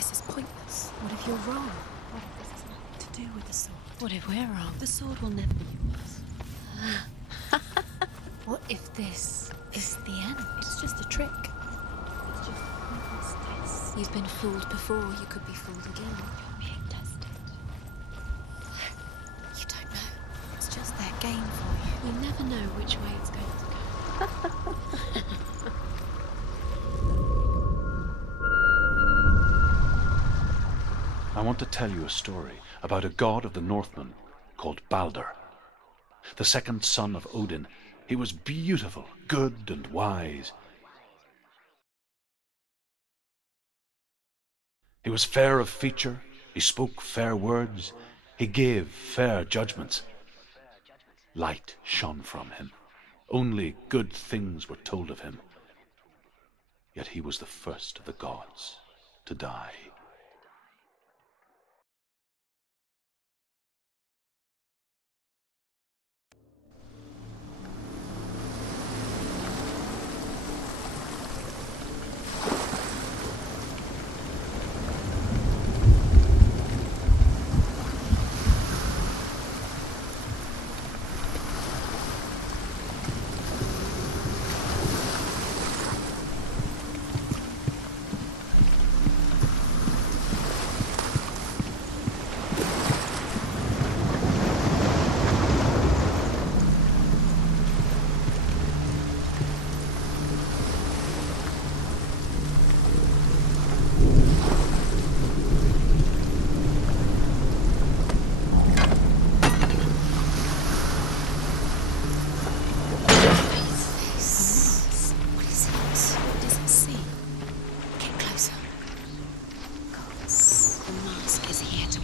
This is pointless. What if you're wrong? What if this has nothing to do with the sword? What if we're wrong? The sword will never be yours. What if this is the end? It's just a trick. It's just a pointless test. You've been fooled before. You could be fooled again. You're being tested. You don't know. It's just their game for you. You never know which way it's going to go. I want to tell you a story about a god of the Northmen called Balder. The second son of Odin, he was beautiful, good and wise. He was fair of feature, he spoke fair words, he gave fair judgments. Light shone from him. Only good things were told of him. Yet he was the first of the gods to die.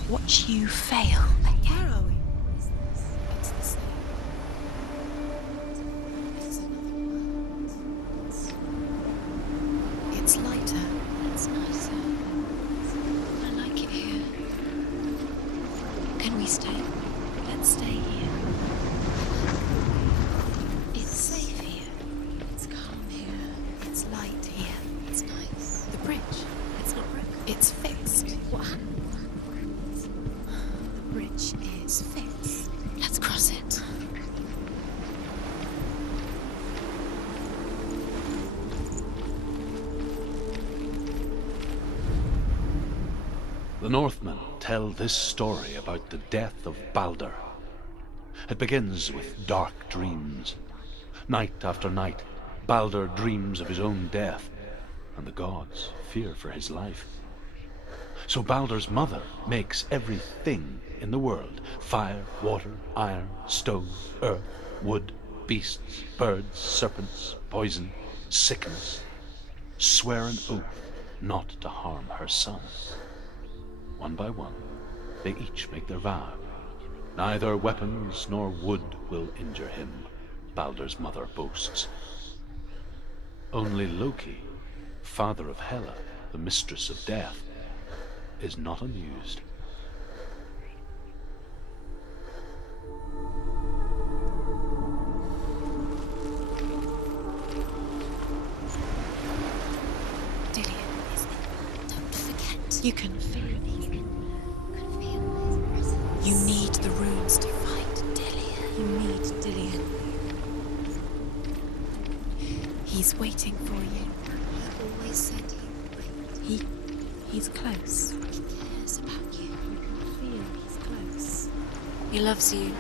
Watch you fail. Where are we? Is this? It's the same. It's another world. It's lighter. It's nicer. I like it here. Can we stay? Let's stay here. It's safe here. It's calm here. It's light here. It's nice. The bridge. It's not broken. It's fixed. What happened? Bridge is fixed. Let's cross it. The Northmen tell this story about the death of Balder. It begins with dark dreams. Night after night, Balder dreams of his own death, and the gods fear for his life. So Balder's mother makes everything in the world: fire, water, iron, stone, earth, wood, beasts, birds, serpents, poison, sickness. Swear an oath not to harm her son. One by one, they each make their vow. Neither weapons nor wood will injure him, Balder's mother boasts. Only Loki, father of Hela, the mistress of death, is not amused. Dillion, don't forget. You can feel it. You need the runes to fight Dillion. You need Dillion. He's waiting for you. He always said he's close. He cares about you. You can feel he's close. He loves you.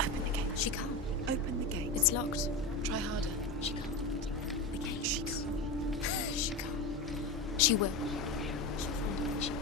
Open the gate. She can't. Open the gate. It's locked. Try harder. She can't. The gate. She can't. She can't. She will. She will.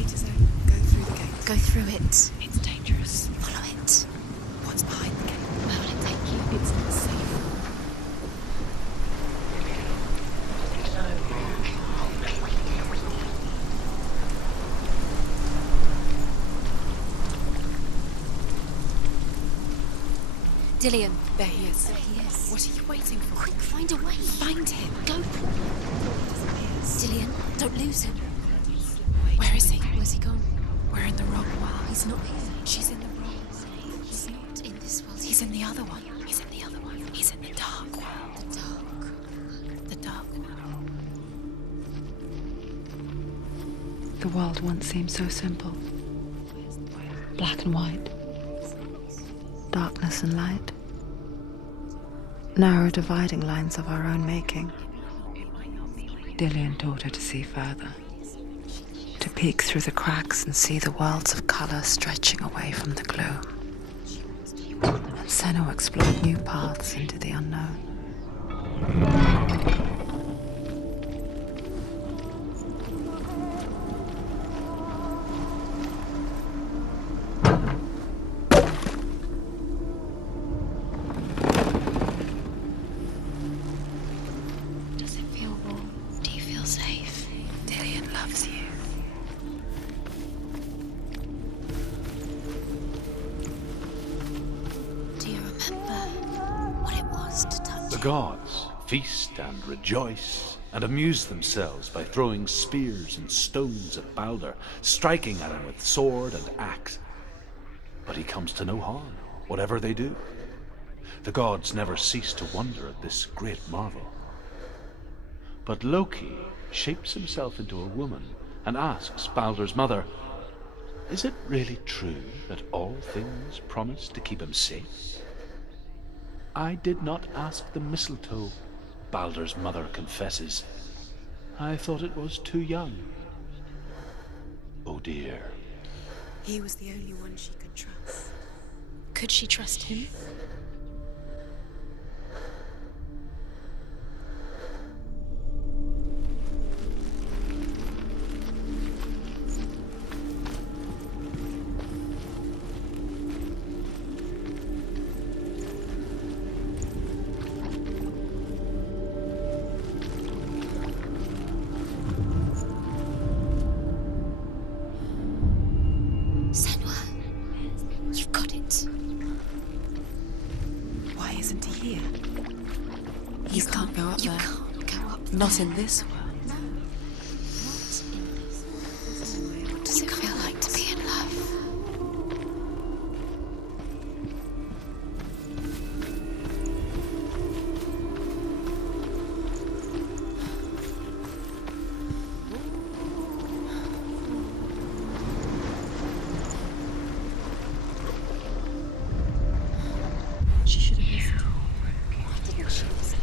gate is open. Go through the gate. Go through it. It's dangerous. Follow it. What's behind the gate? Where will it take you? It's not safe. Dillian. There he is. There he is. What are you waiting for? Quick, find a way. Find him. Go. Dillian, don't lose him. Where is he? Where's he gone? We're in the wrong world. He's not here. She's in the wrong world. He's not in this world. He's in the other one. He's in the other one. He's in the dark world. the dark. The dark world. The world once seemed so simple. Black and white. Darkness and light. Narrow dividing lines of our own making. Dillian taught her to see further. To peek through the cracks and see the worlds of colour stretching away from the gloom. And Senua explored new paths into the unknown. Does it feel warm? Do you feel safe? Dillian loves you. Do you remember what it was to touch The gods feast and rejoice and amuse themselves by throwing spears and stones at Balder, striking at him with sword and axe. But he comes to no harm, whatever they do. The gods never cease to wonder at this great marvel. But Loki shapes himself into a woman and asks Balder's mother, "Is it really true that all things promise to keep him safe?" "I did not ask the mistletoe," Balder's mother confesses. "I thought it was too young." Oh dear. He was the only one she could trust. Could she trust him? Senua, you've got it. Why isn't he here? You can't go up You there. can't go up there. Not in this world. No, not in this world. What does it feel like to be in love? She should have listened. Why didn't she listen?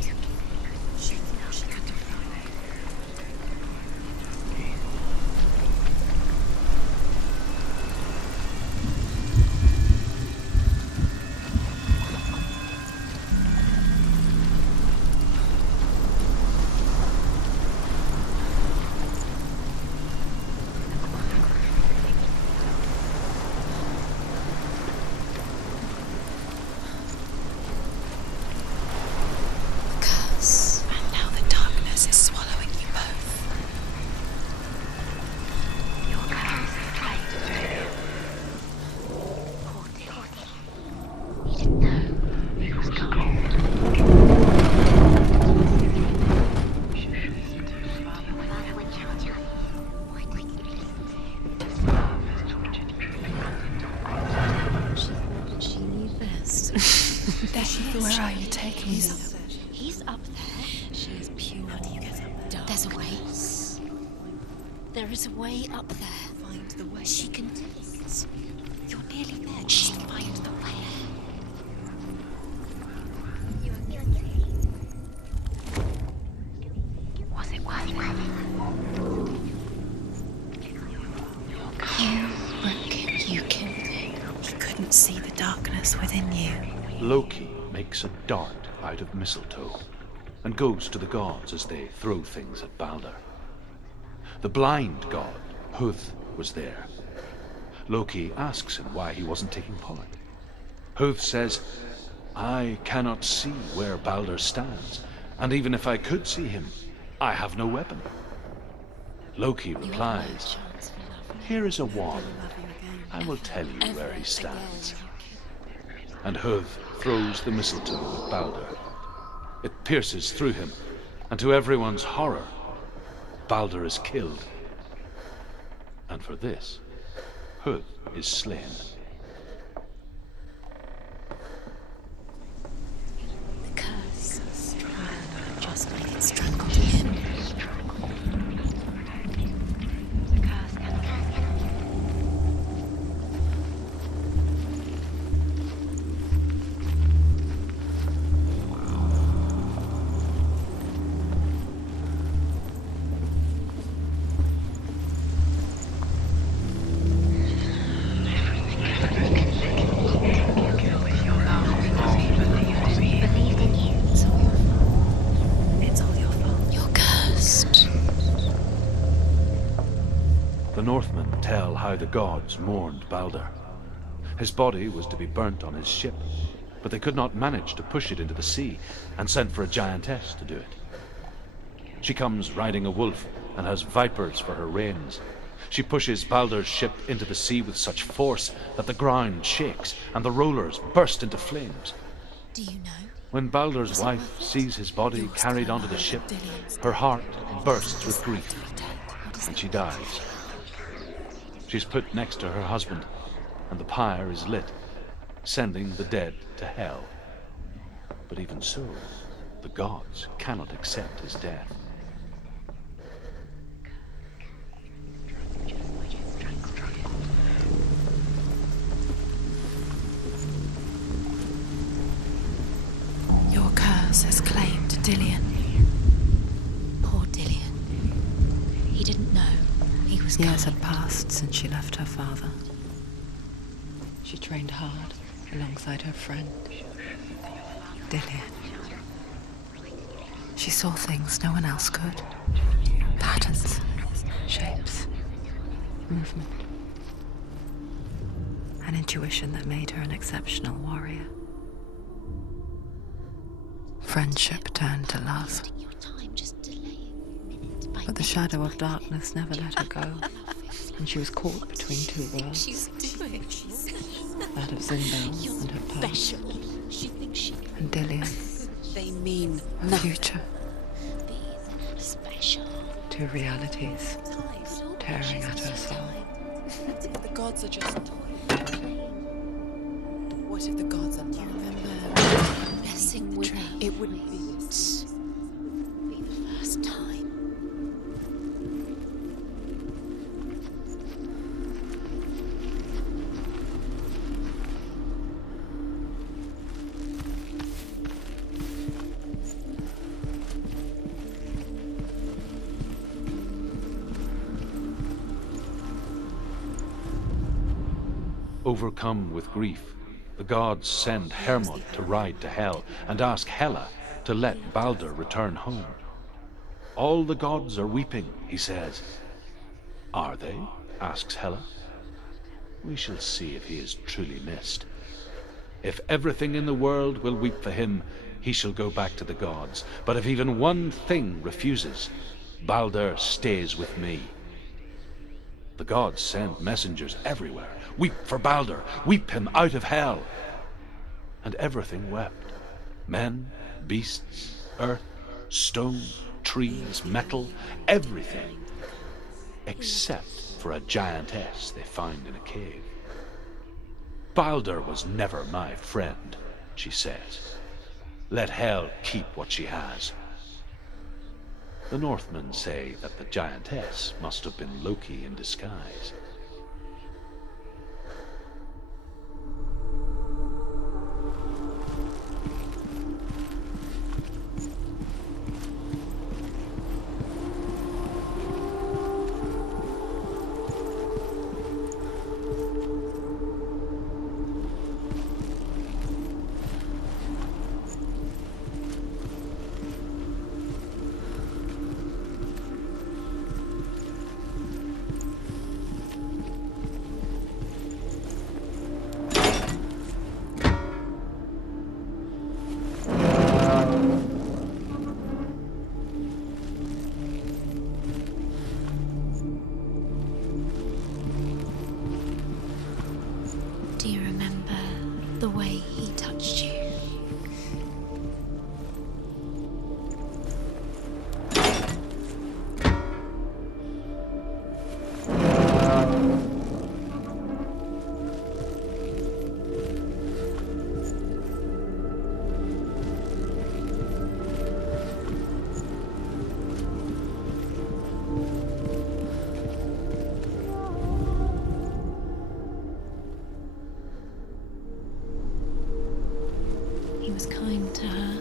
She thought she could fly. Curse. And now the darkness is swallowing you both. Your curse is right through. He didn't know he was gone. She knew best. There she is. Where are you taking me? He's up there. She is pure. How do you get up there? There's a way. There is a way up there. Find the way. She can do it. You're nearly there. She can find the way. Was it worth it? You broke him. You killed him. He couldn't see the darkness within you. Loki makes a dart out of mistletoe and goes to the gods as they throw things at Balder. The blind god Huth was there. Loki asks him why he wasn't taking part. Huth says, "I cannot see where Balder stands, and even if I could see him, I have no weapon." Loki replies, "Here is a wand. I will tell you where he stands." And Huth throws the mistletoe at Balder. It pierces through him, and to everyone's horror, Balder is killed. And for this, Huth is slain. The curse, just like it strangled him. The Northmen tell how the gods mourned Balder. His body was to be burnt on his ship, but they could not manage to push it into the sea, and sent for a giantess to do it. She comes riding a wolf and has vipers for her reins. She pushes Balder's ship into the sea with such force that the ground shakes and the rollers burst into flames. Do you know? When Balder's wife sees his body carried onto the ship, her heart bursts with grief, and she dies. She's put next to her husband, and the pyre is lit, sending the dead to hell. But even so, the gods cannot accept his death. Your curse has claimed Dillion. Poor Dillion. He didn't know he was Years coming. had passed since she left her father. She trained hard alongside her friend, Dillion. She saw things no one else could. Patterns, shapes, movement. An intuition that made her an exceptional warrior. Friendship turned to love. Your time, just delay it minute by But the shadow of darkness never let her go, and she was caught between two worlds, she's doing. that of Zindel and her past, Special. She thinks she and Dillion, They mean her nothing. future. can be special. Two realities tearing at her soul. The gods are just... What if the gods are not? Messing with her. It wouldn't be this. Be the first time. Overcome with grief, the gods send Hermod to ride to Hell and ask Hela to let Balder return home. All the gods are weeping, he says. Are they? Asks Hela. We shall see if he is truly missed. If everything in the world will weep for him, he shall go back to the gods. But if even one thing refuses, Balder stays with me. The gods send messengers everywhere. Weep for Balder, weep him out of hell. And everything wept. Men, beasts, earth, stone, trees, metal, everything. Except for a giantess they find in a cave. Balder was never my friend, she says. Let Hel keep what she has. The Northmen say that the giantess must have been Loki in disguise. The way he touched you. He was kind to her.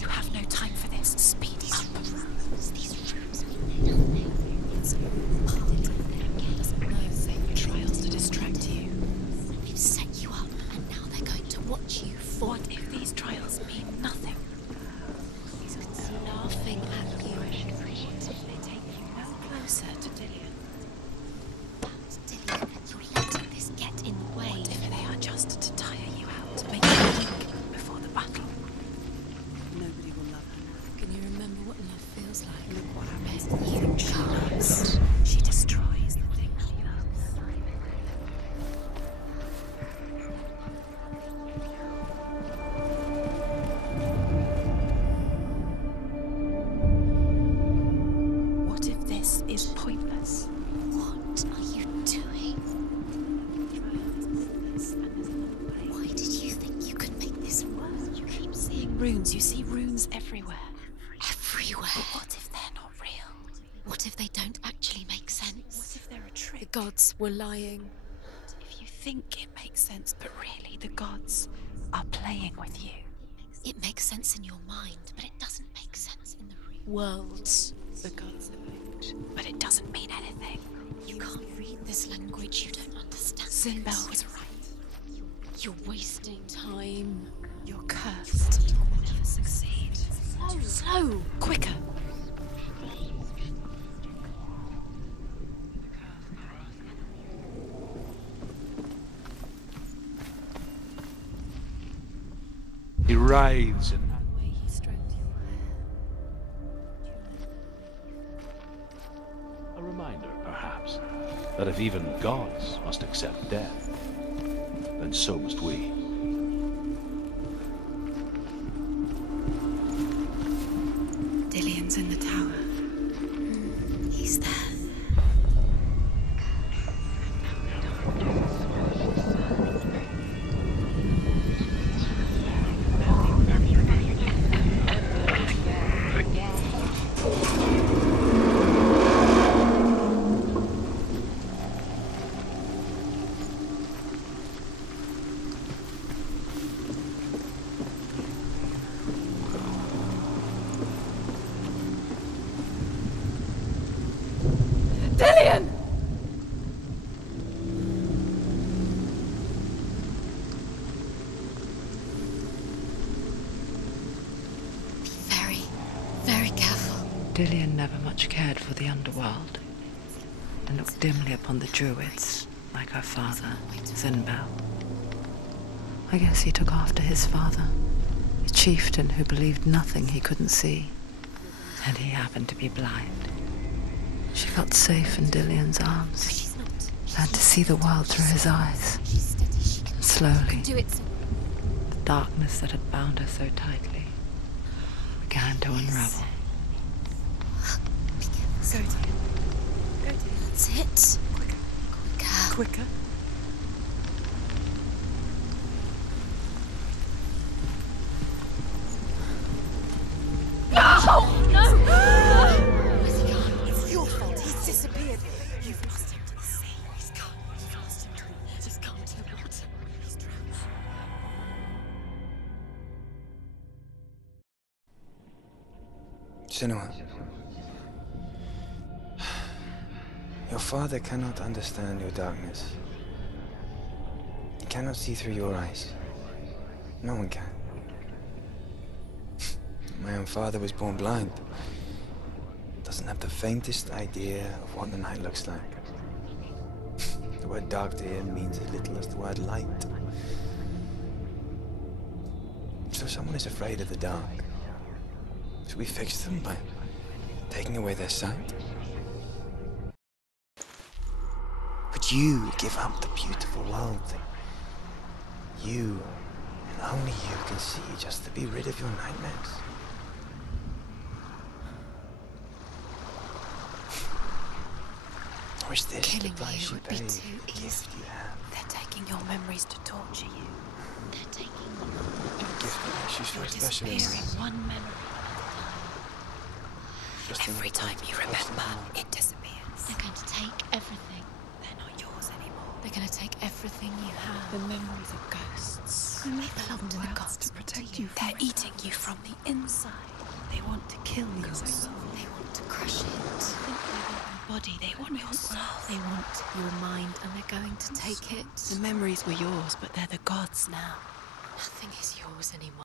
You have no time for this. Speed up. These rooms mean nothing. It's part of No trials to distract you. They've set you up, and now they're going to watch you fall. What if these trials mean nothing? He's laughing at you. What if they take you now closer to Dillian? Dillian, you're letting this get in the way. What if they are just to tire you out, to make you weak before the battle? Nobody will love her now. Can you remember what love feels like? Look what happens When to the you things she loves. can't. She destroys the thing she loves. What if this is pointless? What are you doing? Why did you think you could make this work? You keep seeing runes. You see runes everywhere. Everywhere. But what if they're not real? What if they don't actually make sense? What if they're a trick? The gods were lying. If you think it makes sense, but really the gods are playing with you. It makes sense in your mind, but it doesn't make sense in the real world. The gods act, but it doesn't mean anything. You can't read this language, you don't understand. Sinbel was right. You're wasting time. You're cursed. You'll never succeed. Slow! Quicker! He rides in The way he stroked your hair. a reminder, perhaps, that if even gods must accept death, then so must we. Dillian's in the tower. He's there. Dillian! Be very, very careful. Dillian never much cared for the underworld and looked dimly upon the druids, like her father, Sinbel. I guess he took after his father, a chieftain who believed nothing he couldn't see, and he happened to be blind. She felt safe in Dillian's arms, She's not. learned to see the world through his eyes. She's steady. She can Slowly, do it. the darkness that had bound her so tightly began to unravel. Go, Dillian. Go, Dillian. That's it. Quicker. Quicker. Where's he gone? It's your fault. He's disappeared. You've lost him to the sea. He's gone. You've lost him to the... Just gone to the water. He's drowned. Senua, your father cannot understand your darkness. He cannot see through your eyes. No one can. My own father was born blind. Doesn't have the faintest idea of what the night looks like. The word dark to him means as little as the word light. So if someone is afraid of the dark, should we fix them by taking away their sight? Would you give up the beautiful world that you, and only you, can see just to be rid of your nightmares? Or is this Killing the price you you would be pay too for the easy. gift you have? They're taking your memories to torture you. They're taking A gift that makes you so You're special. disappearing one memory Just in every the time you place remember, to it disappears. They're going to take everything. They're not yours anymore. They're going to take everything you have. The memories are ghosts. They belong to the gods to protect you. They're eating you from the inside. They want to kill you. They want to crush it. They want your body. They want your soul. They want your mind, and they're going to take it. The memories were yours, but they're the gods now. Nothing is yours anymore.